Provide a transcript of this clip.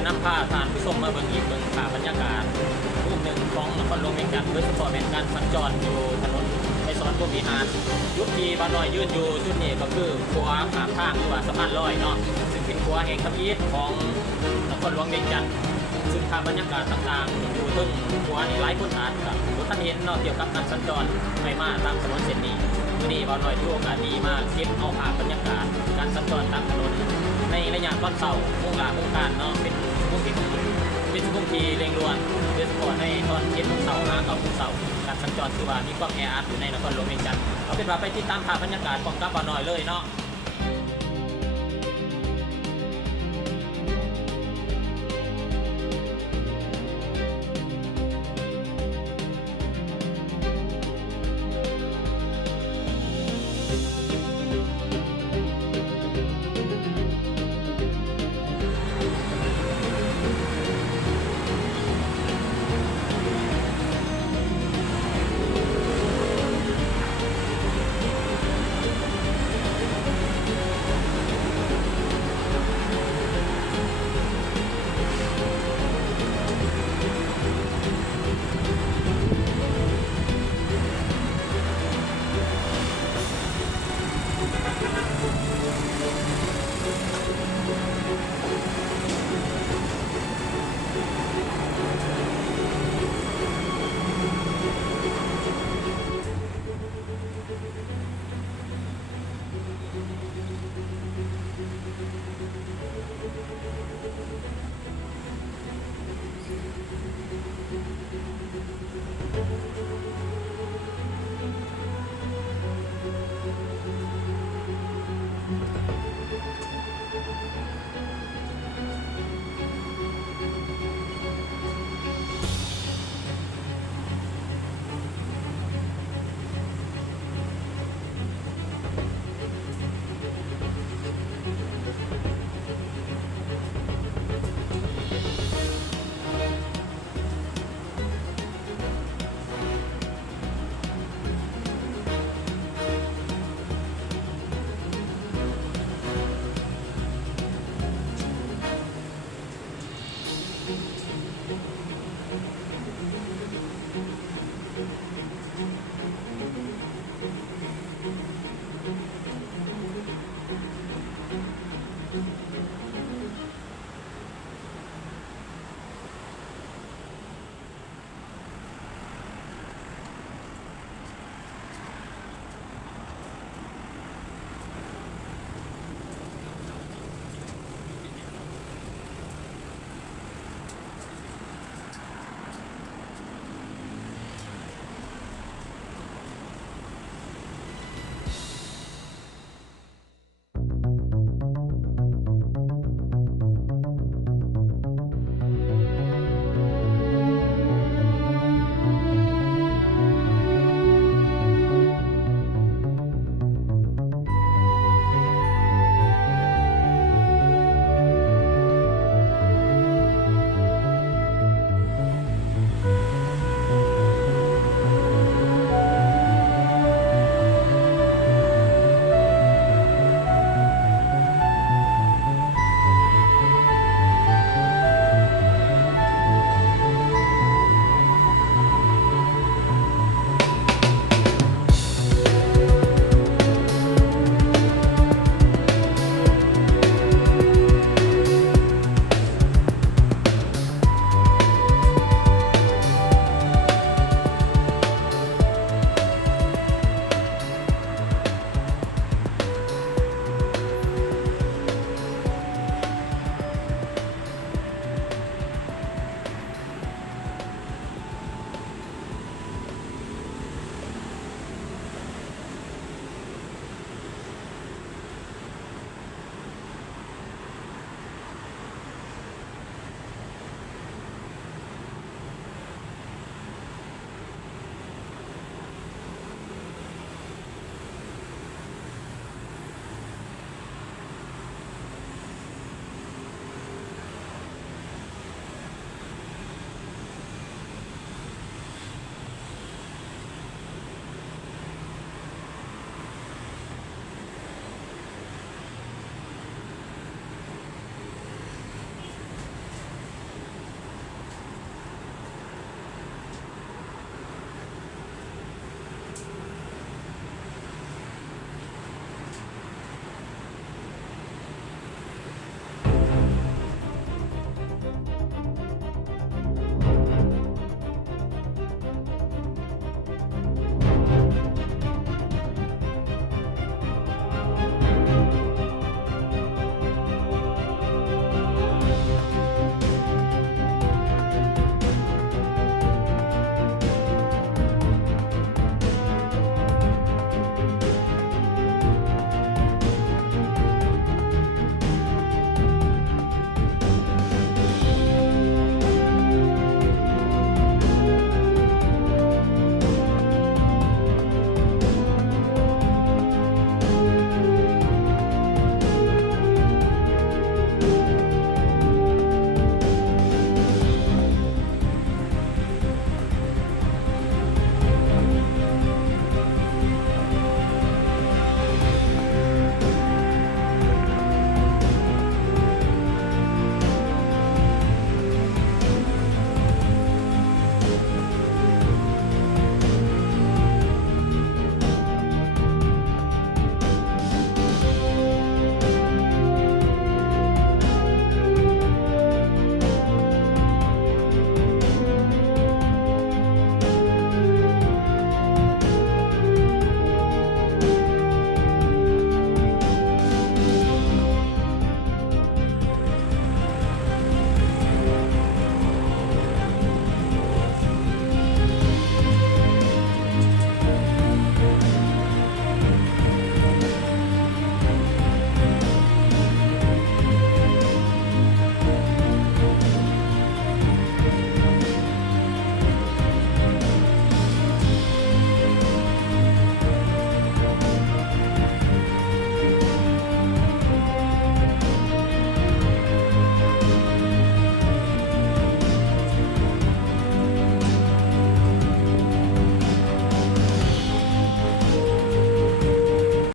จะนำพาทานผู้ชมมาเบิ่งอีกเบิ่งภาพบรรยากาศมุมหนึ่งของนครหลวงเวียงจันทร์โดยเฉพาะเป็นการสัญจรอยู่ถนนไปสอนผู้พิหารยุคที่บ้านน้อยยืนอยู่จุดนี้ก็คือขัวขามทางหรือว่าสะพานลอยเนาะซึ่งเป็นขัวแห่งทำอีทของนครหลวงเวียงจันทร์ซึ่งภาพบรรยากาศต่างๆอยู่ทึ่งขัวนี่หลายคนอาจกับท่านเห็นเนาะเกี่ยวกับการสัญจรไปมาตามถนนเส้นนี้วันนี้บ้านน้อยถือโอกาสดีมากเก็บเอาภาพบรรยากาศการสัญจรตามถนนในระยะตอนเช้ามุ่งหลามุ่งการเนาะเป็นมุ่งที่เป็นช่วงที่เร่งด่วนโดยเฉพาะในตอน7 โมงเช้า5 9 โมงเช้าการสัญจรถือว่ามีความแออัดอยู่ในนครหลวงเวียงจันทร์เอาเป็นว่าไปติดตามภาพบรรยากาศของกับบ่าวน้อยเลยเนาะ